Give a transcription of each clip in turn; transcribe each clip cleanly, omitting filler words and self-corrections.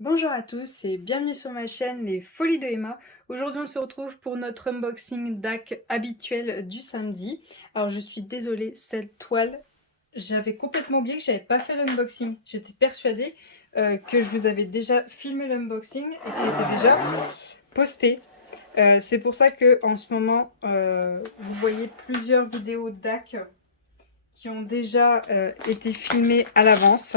Bonjour à tous et bienvenue sur ma chaîne Les Folies de Emma. Aujourd'hui on se retrouve pour notre unboxing DAC habituel du samedi. Alors je suis désolée, cette toile, j'avais complètement oublié que j'avais pas fait l'unboxing. J'étais persuadée que je vous avais déjà filmé l'unboxing et qu'elle était déjà postée. C'est pour ça que en ce moment vous voyez plusieurs vidéos DAC qui ont déjà été filmées à l'avance.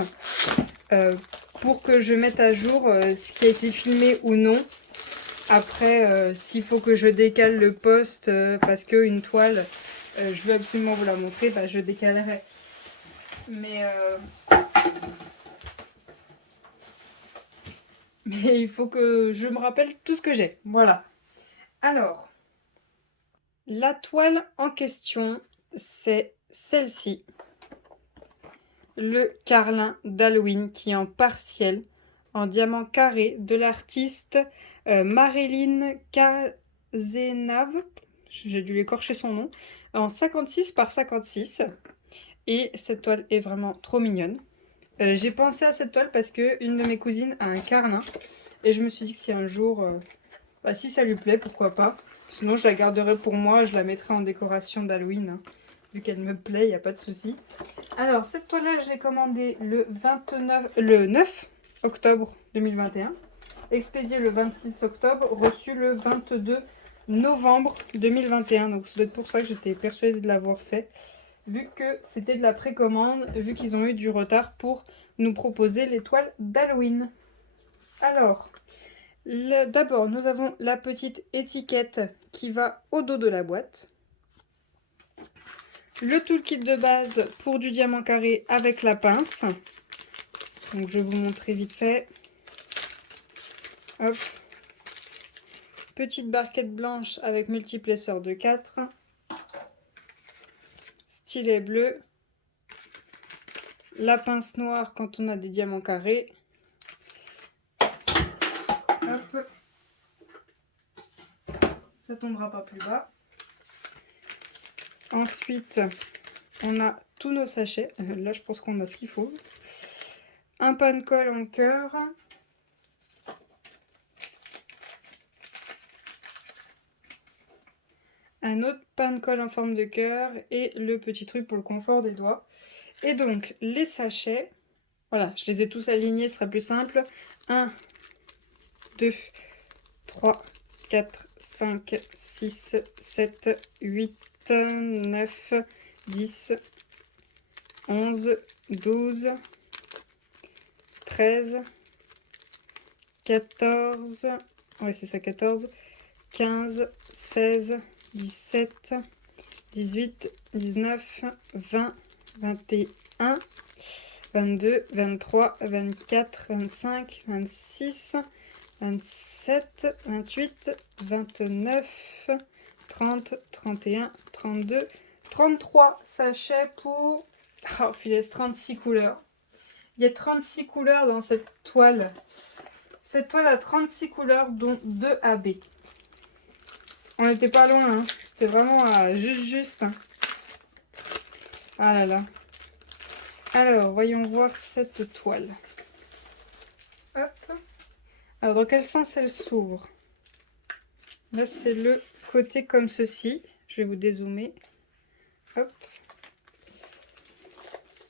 Euh, pour que je mette à jour ce qui a été filmé ou non. Après, s'il faut que je décale le post parce qu'une toile, je veux absolument vous la montrer, bah, je décalerai. Mais il faut que je me rappelle tout ce que j'ai. Voilà. Alors, la toile en question, c'est celle-ci. Le carlin d'Halloween qui est en partiel, en diamant carré, de l'artiste Marilyn Cazenave, j'ai dû écorcher son nom, en 56 par 56. Et cette toile est vraiment trop mignonne. J'ai pensé à cette toile parce que une de mes cousines a un carlin. Et je me suis dit que si un jour, si ça lui plaît, pourquoi pas. Sinon, je la garderai pour moi, je la mettrai en décoration d'Halloween, hein. Vu qu'elle me plaît, il n'y a pas de souci. Alors, cette toile-là, je l'ai commandée le 9 octobre 2021. Expédiée le 26 octobre, reçue le 22 novembre 2021. Donc, c'est peut-être pour ça que j'étais persuadée de l'avoir fait. Vu que c'était de la précommande, vu qu'ils ont eu du retard pour nous proposer les toiles d'Halloween. Alors, d'abord, nous avons la petite étiquette qui va au dos de la boîte. Le toolkit de base pour du diamant carré avec la pince. Donc je vais vous montrer vite fait. Hop. Petite barquette blanche avec multiplesseur de 4. Stylet bleu. La pince noire quand on a des diamants carrés. Hop. Ça tombera pas plus bas. Ensuite, on a tous nos sachets. Là, je pense qu'on a ce qu'il faut. Un pan colle en cœur. Un autre pan colle en forme de cœur. Et le petit truc pour le confort des doigts. Et donc, les sachets. Voilà, je les ai tous alignés, ce sera plus simple. 1, 2, 3, 4, 5, 6, 7, 8, 9, 10, 11, 12, 13, 14, ouais c'est ça 14, 15, 16, 17, 18, 19, 20, 21, 22, 23, 24, 25, 26, 27, 28, 29, 30, 31, 32, 33 sachets pour... Oh, punaise, 36 couleurs. Il y a 36 couleurs dans cette toile. Cette toile a 36 couleurs, dont 2 AB. On n'était pas loin, hein. C'était vraiment juste. Hein. Ah là là. Alors, voyons voir cette toile. Hop. Alors, dans quel sens elle s'ouvre? Là, c'est le côté comme ceci. Je vais vous dézoomer. Hop.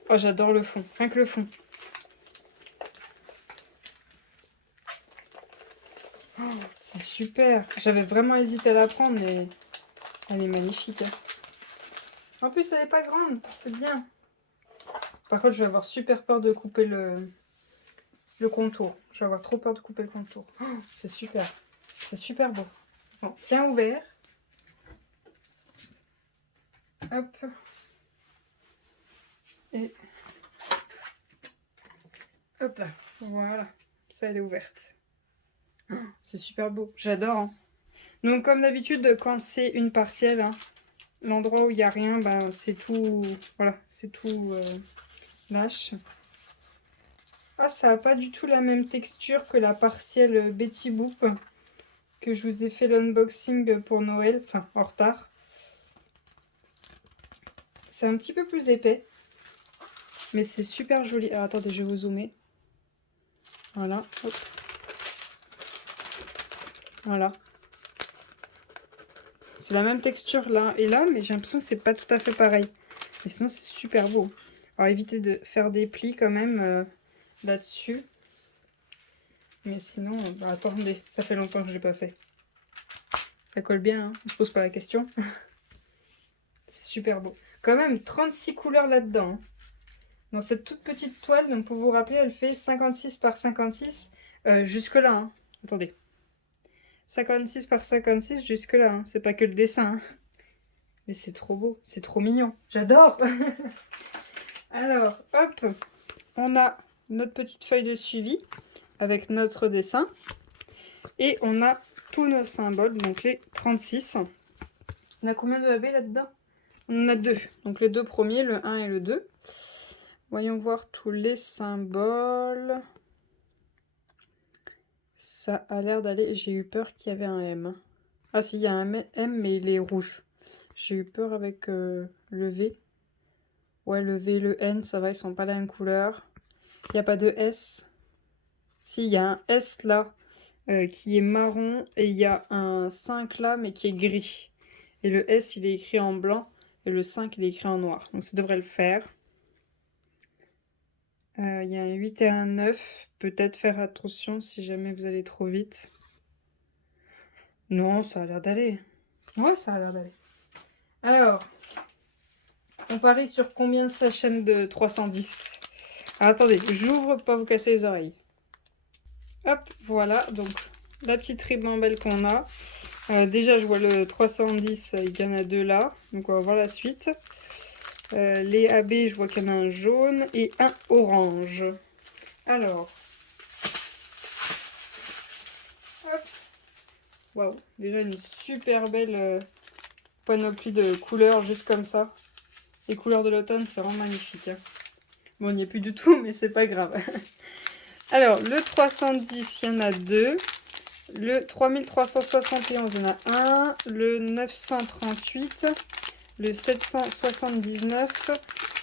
Oh, j'adore le fond. Rien que le fond. Oh, c'est super. J'avais vraiment hésité à la prendre, mais elle est magnifique. En plus, elle n'est pas grande. C'est bien. Par contre, je vais avoir super peur de couper le contour. Je vais avoir trop peur de couper le contour. Oh, c'est super. C'est super beau. Bon, bien ouvert. Hop. Et hop là. Voilà. Ça, elle est ouverte. Oh, c'est super beau. J'adore. Hein. Donc, comme d'habitude, quand c'est une partielle, hein, l'endroit où il n'y a rien, ben, c'est tout... Voilà, c'est tout lâche. Ah, ça n'a pas du tout la même texture que la partielle Betty Boop que je vous ai fait l'unboxing pour Noël, enfin en retard. C'est un petit peu plus épais, mais c'est super joli. Alors attendez, je vais vous zoomer. Voilà, hop. Voilà. C'est la même texture là et là, mais j'ai l'impression que c'est pas tout à fait pareil. Mais sinon, c'est super beau. Alors, évitez de faire des plis quand même là-dessus. Mais sinon, bah, attendez, ça fait longtemps que je l'ai pas fait. Ça colle bien, hein, on se pose pas la question. C'est super beau. Quand même, 36 couleurs là-dedans. Hein. Dans cette toute petite toile, donc pour vous rappeler, elle fait 56 par 56 jusque-là. Hein. Attendez. 56 par 56 jusque-là. Hein. C'est pas que le dessin. Hein. Mais c'est trop beau, c'est trop mignon. J'adore. Alors, hop, on a notre petite feuille de suivi avec notre dessin. Et on a tous nos symboles, donc les 36. On a combien de AB là-dedans? On en a deux. Donc les deux premiers, le 1 et le 2. Voyons voir tous les symboles. Ça a l'air d'aller... J'ai eu peur qu'il y avait un M. Ah si, il y a un M, mais il est rouge. J'ai eu peur avec le V. Ouais, le V et le N, ça va, ils sont pas la même couleur. Il n'y a pas de S. Si, il y a un S là, qui est marron. Et il y a un 5 là, mais qui est gris. Et le S, il est écrit en blanc. Et le 5, il est écrit en noir. Donc ça devrait le faire. Il y a un 8 et un 9. Peut-être faire attention si jamais vous allez trop vite. Non, ça a l'air d'aller. Ouais, ça a l'air d'aller. Alors, on parie sur combien de sa chaîne de 310? Alors, attendez, j'ouvre pour pas vous casser les oreilles. Hop, voilà, donc la petite ribambelle qu'on a. Déjà, je vois le 310, il y en a deux là. Donc, on va voir la suite. Les AB, je vois qu'il y en a un jaune et un orange. Alors, hop. Waouh, déjà une super belle panoplie de couleurs juste comme ça. Les couleurs de l'automne, c'est vraiment magnifique. Hein. Bon, il n'y a plus du tout, mais c'est pas grave. Alors, le 310, il y en a deux. Le 3371, il y en a un. Le 938, le 779,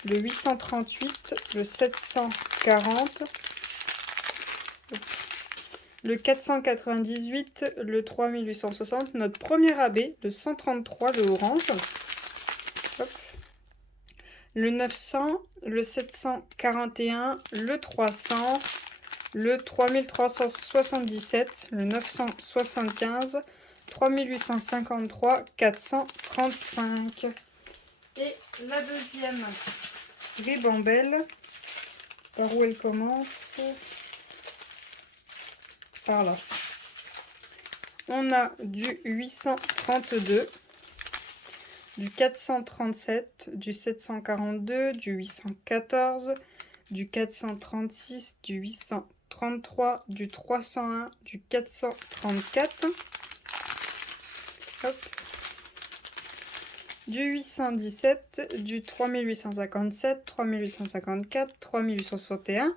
le 838, le 740, le 498, le 3860, notre premier AB, le 133, le orange. Hop. Le 900, le 741, le 300, le 3377, le 975, 3853, 435. Et la deuxième ribambelle, par où elle commence? Par là. On a du 832. Du 437, du 742, du 814, du 436, du 833, du 301, du 434, hop, du 817, du 3857, 3854, 3861,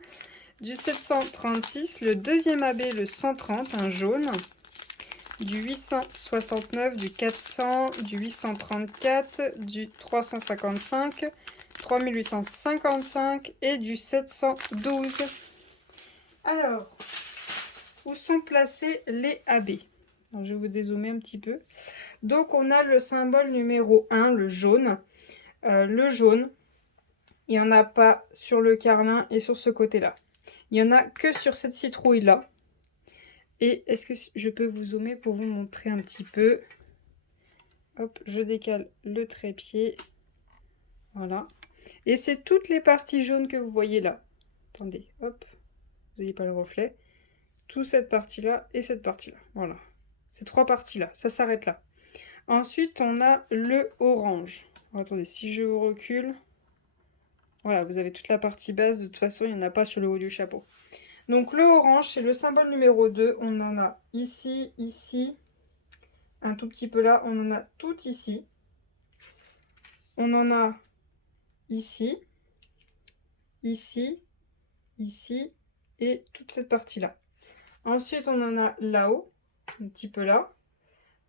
du 736, le deuxième AB, le 130, un jaune, du 869, du 400, du 834, du 355, 3855 et du 712. Alors, où sont placés les AB? Alors, je vais vous dézoomer un petit peu. Donc, on a le symbole numéro 1, le jaune. Le jaune, il n'y en a pas sur le carlin et sur ce côté-là. Il n'y en a que sur cette citrouille-là. Et est-ce que je peux vous zoomer pour vous montrer un petit peu? Hop, je décale le trépied. Voilà. Et c'est toutes les parties jaunes que vous voyez là. Attendez, hop, vous n'avez pas le reflet. Toute cette partie-là et cette partie-là. Voilà. Ces trois parties-là, ça s'arrête là. Ensuite, on a le orange. Alors, attendez, si je vous recule... Voilà, vous avez toute la partie basse. De toute façon, il n'y en a pas sur le haut du chapeau. Donc le orange, c'est le symbole numéro 2. On en a ici, ici, un tout petit peu là. On en a tout ici. On en a ici, ici, ici et toute cette partie-là. Ensuite, on en a là-haut, un petit peu là,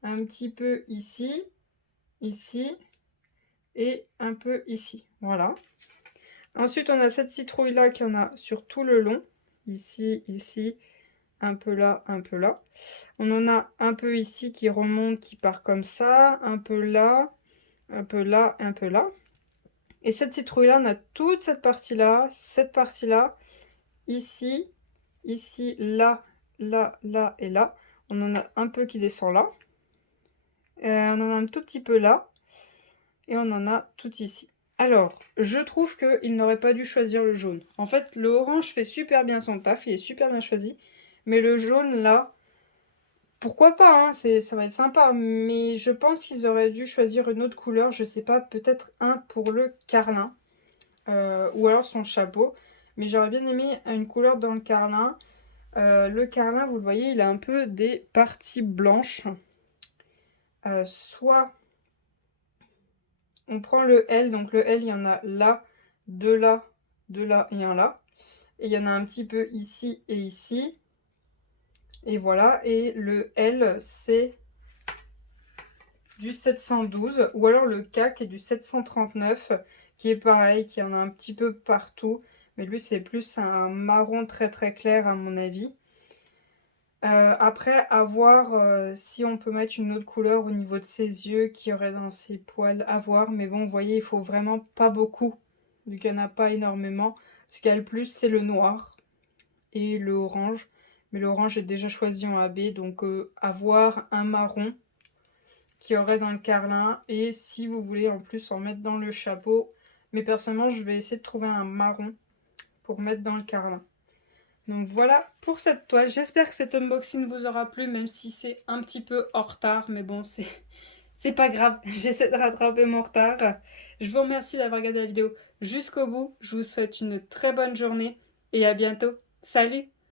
un petit peu ici, ici et un peu ici. Voilà. Ensuite, on a cette citrouille-là qui en a sur tout le long, ici, ici, un peu là, un peu là. On en a un peu ici qui remonte, qui part comme ça, un peu là, un peu là, un peu là. Et cette citrouille-là, on a toute cette partie-là, ici, ici, là, là, là et là. On en a un peu qui descend là. On en a un tout petit peu là. Et on en a tout ici. Alors, je trouve qu'il n'aurait pas dû choisir le jaune. En fait, le orange fait super bien son taf, il est super bien choisi. Mais le jaune, là, pourquoi pas, hein, ça va être sympa. Mais je pense qu'ils auraient dû choisir une autre couleur. Je sais pas, peut-être un pour le carlin. Ou alors son chapeau. Mais j'aurais bien aimé une couleur dans le carlin. Le carlin, vous le voyez, il a un peu des parties blanches. Soit on prend le L, donc le L, il y en a là, là, là et un là. Et il y en a un petit peu ici et ici. Et voilà, et le L, c'est du 712, ou alors le K qui est du 739, qui est pareil, qui en a un petit peu partout. Mais lui, c'est plus un marron très très clair à mon avis. Après, à voir si on peut mettre une autre couleur au niveau de ses yeux, qui aurait dans ses poils, à voir. Mais bon, vous voyez, il faut vraiment pas beaucoup, vu qu'il n'y en a pas énormément. Ce qu'il y a le plus, c'est le noir et le orange. Mais l'orange est déjà choisi en AB, donc avoir un marron qui aurait dans le carlin. Et si vous voulez en plus en mettre dans le chapeau. Mais personnellement, je vais essayer de trouver un marron pour mettre dans le carlin. Donc voilà pour cette toile. J'espère que cet unboxing vous aura plu, même si c'est un petit peu en retard. Mais bon, c'est pas grave. J'essaie de rattraper mon retard. Je vous remercie d'avoir regardé la vidéo jusqu'au bout. Je vous souhaite une très bonne journée et à bientôt. Salut!